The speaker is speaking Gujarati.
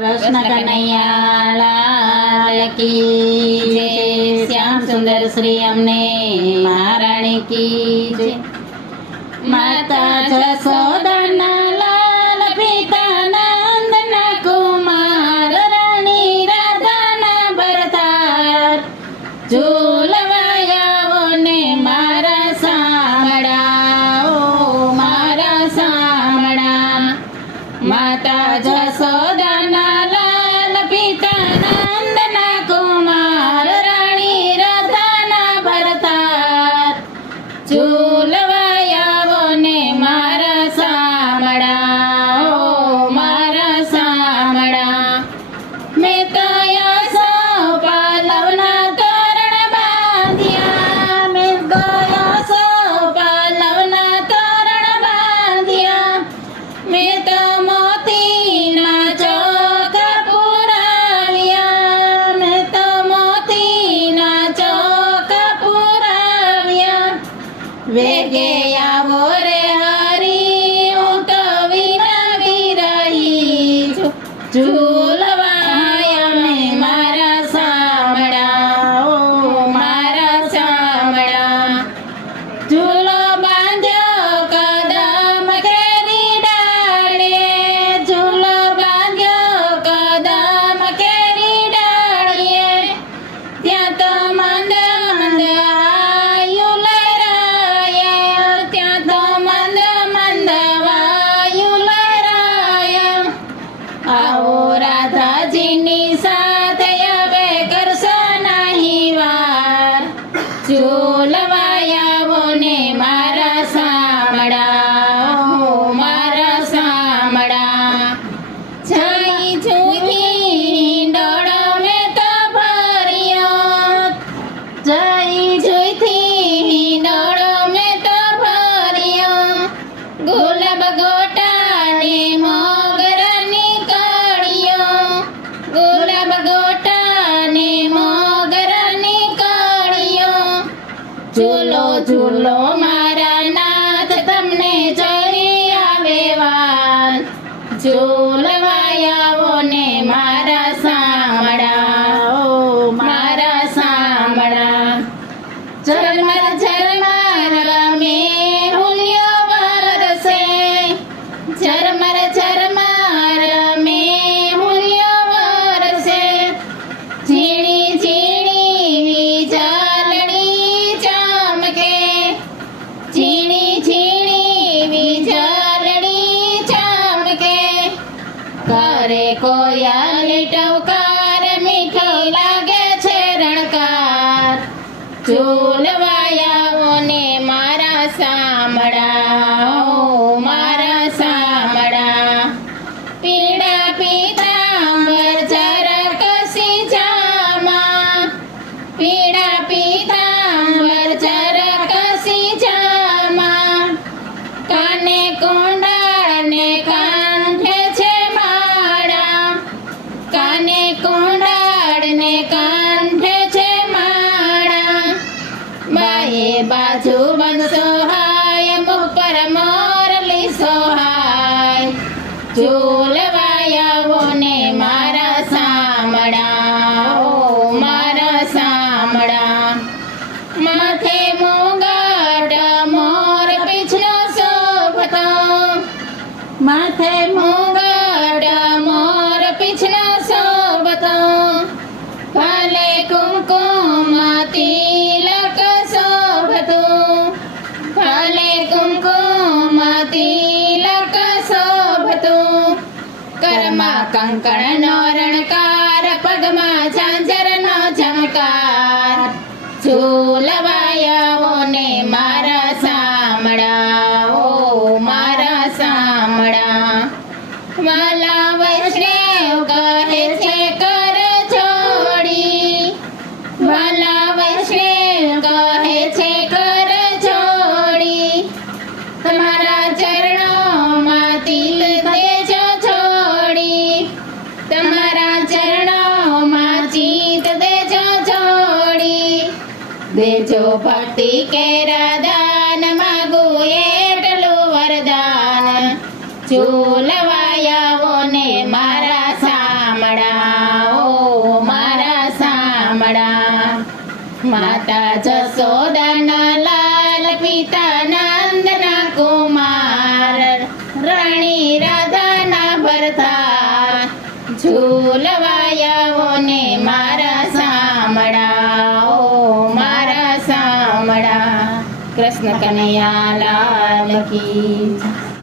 કૃષ્ણ કનૈયા લાલ કી જય। શ્યામ સુંદર શ્રી અમને મહારાણી કી જય। માતા જશોદાના લાલ પિતા નંદના કુમાર રાણી રાધાના ભરતાર ઝૂલવાયાઓ ને મારા સામડા ઓ મારા સામડા। માતા જશોદાના લાલ પિતા નંદના કુમાર રાણી રાધાના ભરતાર ઝૂલવાયાઓ ને મારા સામડા ઓ મારા સામડા। મેં તો પલ્લવના તોરણ બાંધ્યા, મેં તો પલ્લવના તોરણ બાંધ્યા, મેં તો મોતીના ચોક પુરાવ્યા, મેં તો મોતીના ચોક પુરાવ્યા। વેગે આવો રે હરી હું તો વિનવી રહી છું ઝૂલવાયા ને મારા સામડા ઓ મારા સામડા। ઝૂલો બાંધ્યો કદમ કેરી ડાળે, ઝૂલો બાંધ્યો કદમ કેરી ડાળીએ, ત્યાં તો મંદ મંદ વાયુ લહેરાયા, ત્યાં તો મંદ મંદ વાયુ લહેરાયા। આવો રાધાજીની સાથે હવે કરશો નહીં વાર ઝૂલવાયાઓ ને મારા સામડા ઓ મારા સામડા। જઈ જુઈથી ડોળો મેં તો ભર્યો, જઈ જુઈથી ડોળો મેં તો ભર્યો, ગુલાબ ગોટાને મોગરાની કળીઓ, ગુલાબ ગોટાને મોગરાની કળીઓ। ઝૂલો ઝૂલો મારા નાથ તમને ચડી આવે વાર ઝૂલવાયાઓ ને મારા સામડા ઓ મારા સામડા। ઝરમર ઝરમર રમે હુલિયો વરસે, ઝરમર ઝરમર રમે હુલિયો વરસે, ઝીણી ઝીણી વીજળડી ચમકે, ઝીણી ઝીણી વીજળડી ચમકે, કરે કોયલની ટવકાર મીઠી લાગે છે રણકાર ઝૂલવાયાઓ ને મારા સામડા ઓ મારા સામડા। પીળા પીતાંબર ઝરકસી જામા, પીળા પીતાંબર ઝરકસી જામા, કાને કુંડાળ ને કાંઠે છે માળા, કાને કુંડાળ ને કાંઠે છે માળા। બાએ બાજુ બંધ સોહાય, મુખ પર મોરલી સોહાય ઝૂલવાયાઓ ને મારા સામડા ઓ મારા સામડા। માથે મુગટ મોર પીછનો શોભતો, માથે મુગટ મોર પીછનો શોભતો, ભાલે કુમકુમ તિલક શોભતું, ભાલે કુમકુમ તિલક શોભતું, કરમાં કંકણનો રણકાર, પગમાં ઝાંઝરનો ઝમકાર ઝૂલવાયાઓ ને મારા સામડા ઓ મારા સામડા। વાલા વૈષ્ણવ કહે છે કર જોડી, વાલા વૈષ્ણવ કહે છે કર જોડી, તમારા ચરણોમાં તિલ દેજો છોડી, તમારા ચરણોમાં ચિત દેજો છોડી। દેજો ભક્તિ કેરા દાન, માગું એટલું વરદાન ઝૂલવાયાઓ ને મારા સામ માતા જશોદાના લાલ પિતા નંદના કુમાર રાણી રાધાના ભરતા ઝૂલવાયાઓ ને મારા સામડા ઓ મારા સામડા કૃષ્ણ કનૈયા લાલ કી જય.